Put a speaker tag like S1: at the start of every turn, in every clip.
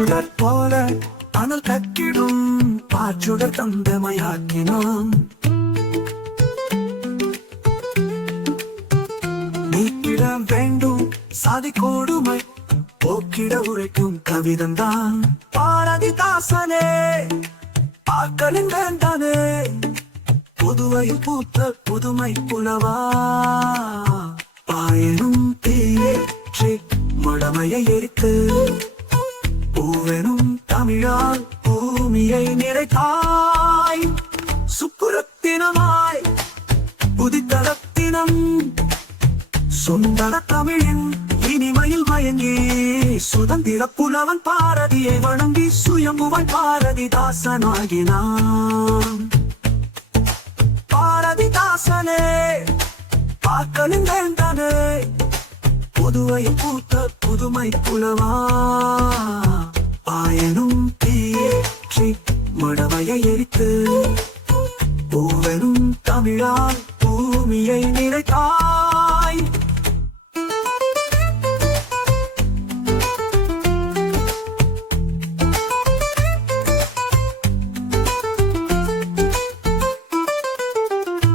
S1: சுடர் போல அனல் கக்கிடும் பாச்சுடர் தந்தமையாக்கினான். நீக்கிட வேண்டும் சாதி கொடுமை போக்கிட உரைக்கும் கவிதந்தான். பாரதிதாசனே பாக்களின் வேண்டானே புதுவை பூத்த புதுமை புலவா. பாயனும் தீயேற்றி மடமையை எரித்து பூவெனும் தமிழால் பூமியை நிறைத்தாய். சுப்புரத்தினமாய் புதித்தளத்தினம் சுந்தர தமிழின் இனிமையில் மயங்கி சுதந்திர புலவன் பாரதியை வணங்கி சுயம்புவன் பாரதி தாசனாகினான் பாரதி தாசனே பாக்களின் வேந்தனே புதுவை பூத்த புதுமை புலவான் பூமியை நிறைத்தாய்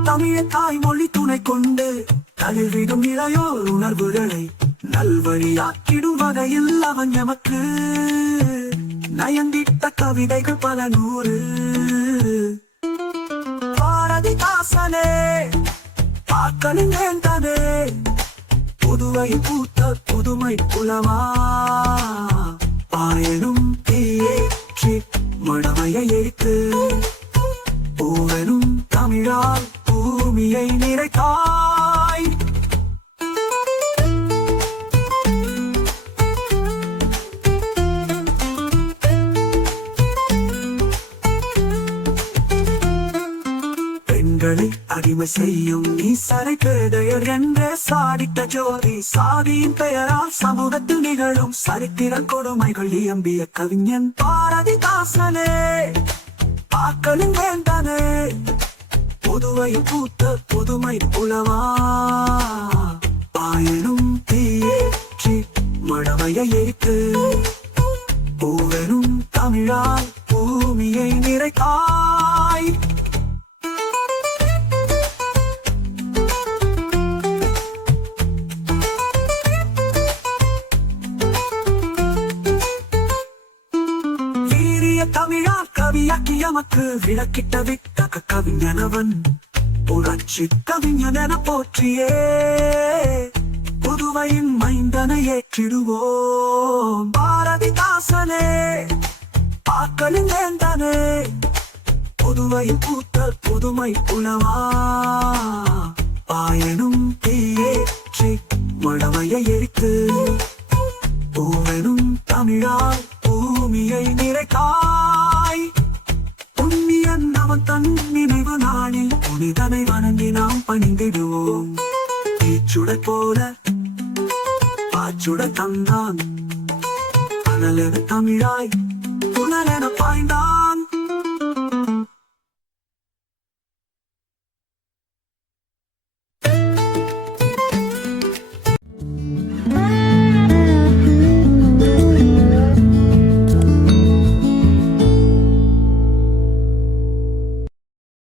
S1: தமிழ தாய்மொழி துணை கொண்டு தழுவிடும் இளையோர் உணர்வுகளை நல்வழியாக்கிடும் வகையில் அவன் எமக்கு நயந்திட்ட கவிதைகள் பல நூறு. பாரதிதாசனே பாக்களின் வேந்தனே புதுவை பூத்த புதுமை புலமா? பாயனும் தீயேற்றி மடமையை எரித்து பெண்களை அடிமை செய்யும் நீ சரை பேதையர் என்று சாடித்த ஜோதி. சாதியின் பெயரால் சமூகத்தில் நிகழும் சரித்திர கொடுமைகள் இயம்பிய கவிஞன் பாரதி தாசனே பாக்களின் வேந்தனே புதுவை பூத்த புதுமை புலவா. பாயனும் தீயேற்றி மழவையை எரித்து பூவெனும் தமிழால் பூமியை நிறைத்தாய் கவியாக்கி எமக்கு விளக்கிட்ட விட்ட கவிஞனவன். புரட்சி கவிஞனென போற்றியே. புதுவையின் மைந்தனை ஏற்றிடுவோம். பாரதிதாசனே பாக்களின் வேந்தனே. புதுவையின் பூத்த புதுமை புலவா. பாயனும் தீயேற்றி மழவையை எரித்து பூவெனும் தமிழால் பூமியை நிறைக்காய் புண்ணியன் தன் நினைவு நாளில் புனிதனை வணங்கி நாம் பணிந்திடுவோம். தீச்சுடை போல பாச்சுட தந்தான். அனலென தமிழாய் புனரென பாய்ந்தான்.